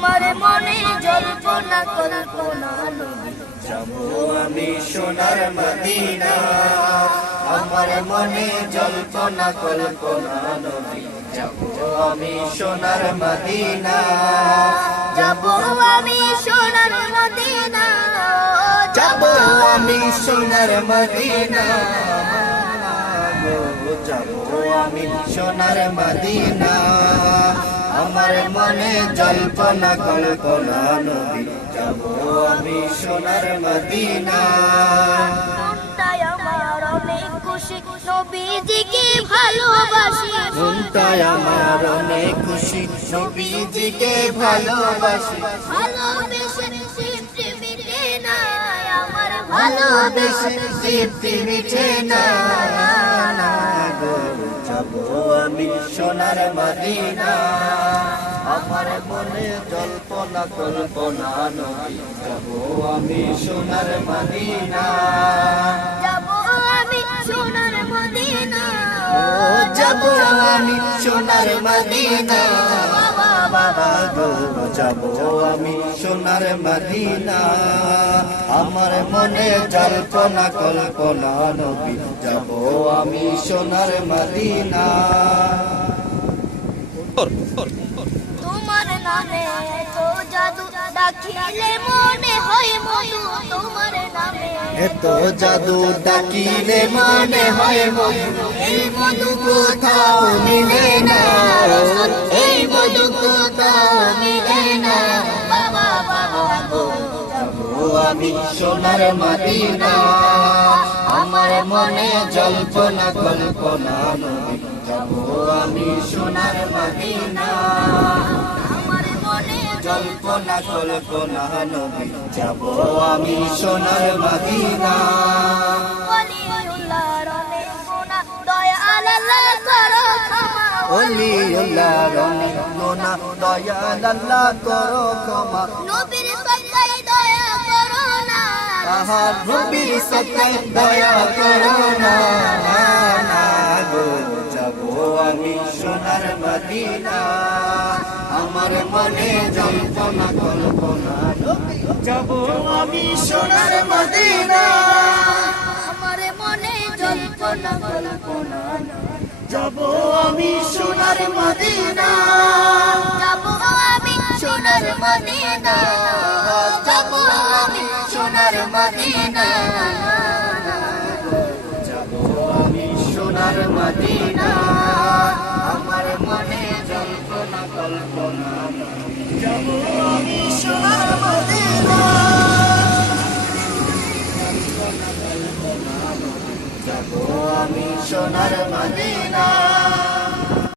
আমার মনে জল্পনা কল্পনা নবী যাবো আমি সোনার মদিনা আমার মনে জল্পনা কল্পনা নবী যাবো আমি সোনার মদিনা যাবো আমি সোনার মদিনা যাবো আমি সোনার মদিনা যাবো আমি সোনার মদিনা আমার মনে জল্পনা কল্পনা নবী যাবো আমি সোনার মদিনা মনটাই আমার অনেক খুশি নবীজিকে ভালোবাসি মনটাই আমার অনেক খুশি নবীজিকে ভালোবাসি ভালোবেসে তৃপ্তি মিটে না আমার ভালোবেসে তৃপ্তি মিটে না যাবো আমি সোনার মদিনা আমার মনে জল্পনা কল্পনা নবী যাবো আমি সোনার মদিনা যাবো আমি সোনার মদিনা যাবো আমি সোনার মদিনা বাবা গো যাবো আমি সোনার মদিনা আমার মনে জল্পনা কল্পনা নবী যাবো আমি সোনার মদিনা তোমার নামে তো জাদু ডাকিলে মনে হয় মধু তোমার নামে এত জাদু ডাকিলে মনে হয় মধু এই মধু কোথাও মিলে না এই মধু কোথাও মিলে না বাবা বাবা গো যাবো আমি সোনার মদিনা আমার মনে জল্পনা কল্পনা নবী যাবো আমি সোনার মদিনা আমার মনে জল্পনা কল্পনা নবী যাবো আমি সোনার মদিনা ওলিউল্লাহর অনেক গুনাহ দয়া আল্লাহ করো ক্ষমা ওলিউল্লাহর অনেক গুনাহ দয়া আল্লাহ করো ক্ষমা নবীর সত্তায় দয়া করো না তাহার নবীর সত্তায় দয়া করো না গো যাবো আমি সোনার মদিনা আমার মনে জল্পনা কল্পনা যাবো আমি সোনার মদিনা আমার মনে জল্পনা কল্পনা যাবো আমি সোনার মদিনা যাবো আমি সোনার মদিনা যাবো আমি সোনার মদিনা যাবো আমি সোনার মদিনা আমার মনে জল্পনা কল্পনা যাবো আমি সোনার মদিনা যাবো আমি সোনার মদিনা